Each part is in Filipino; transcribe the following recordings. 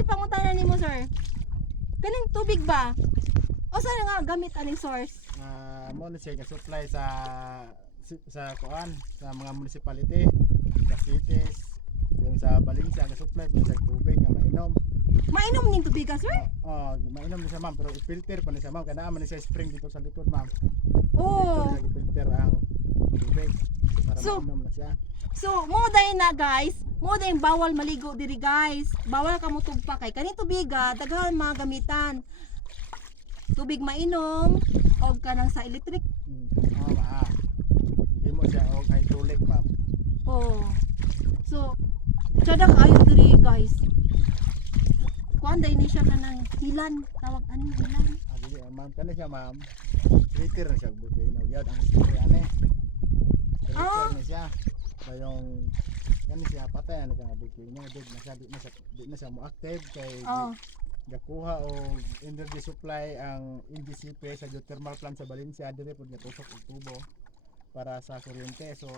ipangutanan nimo sir? Kaning tubig ba? O saan nga gamit aning source? Mo na siya supply sa kuan sa mga municipality, sa cities, yung sa Valencia supply po sa tubig nga mainom. Mainom ning tubig ka sir? Mainom na siya ma'am pero i-filter pa na siya ma'am kana man siya spring dito sa likod ma'am. Oh. Dito i-filter ang tubig para So, mainom na siya. So, mo day na guys, mo day bawal maligo diri guys. Bawal ka mo tugpa kay kani tubig daghan mga gamitan. Tubig mainom o kanang sa electric. Hindi mo siya o hydraulic ma'am. Oh. So, kada kayo diri guys. Kuan day ni siya kanang hilan, tawag aning hilan. Dili ma'am kana siya ma'am. Filter na siya buti no yad ang story ane. Filter na siya. Yung kani siya patay na nga buti no di na siya mo active kay gakuha o energy supply ang NGCP sa geothermal plant sa Valencia dire pud natusok og tubo para sa kuryente. So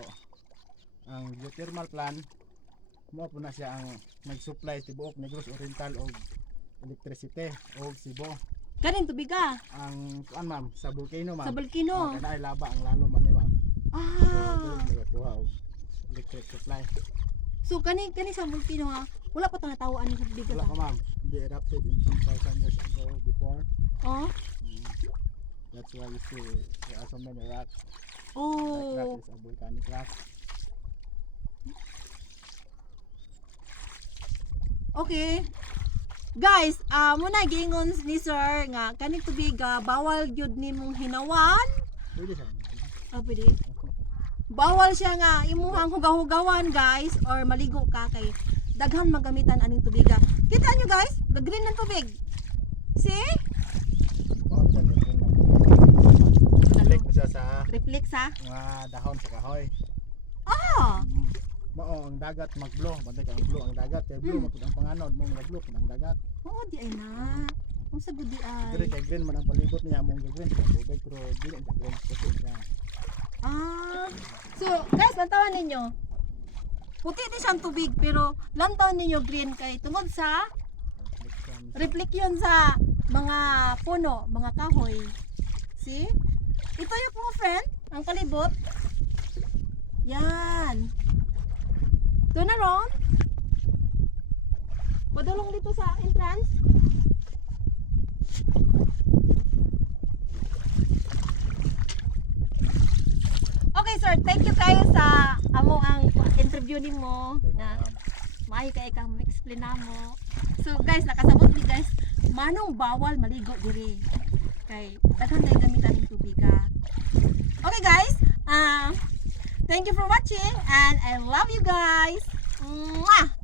ang geothermal plant mo po na siya ang nag-supply tibuok Negros Oriental og electricity og Cebu. Kaning tubig Ang kuan ma'am sa volcano ma'am. Sa volcano. Kana ay laba ang lalo man ni ma'am. So gakuha og electric supply. So kani sa volcano wala pa ta natawaan ni sa tubig Wala pa ma'am. They erupted in 10,000 years ago before. Oh. That's why you see there are so many rocks. That Oh. rock is a volcanic rock. Okay. Guys, muna gingon ni sir nga kaning tubig bawal gyud nimong hinawan. Pwede siya. Pwede. Bawal siya nga imuhang hugaw-hugawan guys or maligo ka kay daghan magamitan aning tubig. Kita nyo guys, the green ng tubig. See? Reflect mo siya sa Reflex mga dahon sa kahoy. Mao ang dagat mag-blow, bantay ka ang blow ang dagat kay blow magud ang panganod mo mag-blow ang dagat. Oo, di ay na. Ang sagud di Dire ay. kay green man ang palibot niya mong green sa tubig pero dili sa green kasi siya. So guys, lantawan ninyo. Puti din siyang tubig pero lantawan ninyo green kay tungod sa reflection sa mga puno, mga kahoy. See? Ito yung mga friend, ang kalibot. Yan. Turn around. Padulong dito sa entrance. Okay sir, thank you kayo sa amo ang interview nimo na maayo kay kang explain namo. So guys, nakasabot ni guys, manong bawal maligo diri. Kay daghan na gamitan ng tubig. Okay guys, thank you for watching and I love you guys. Mwah!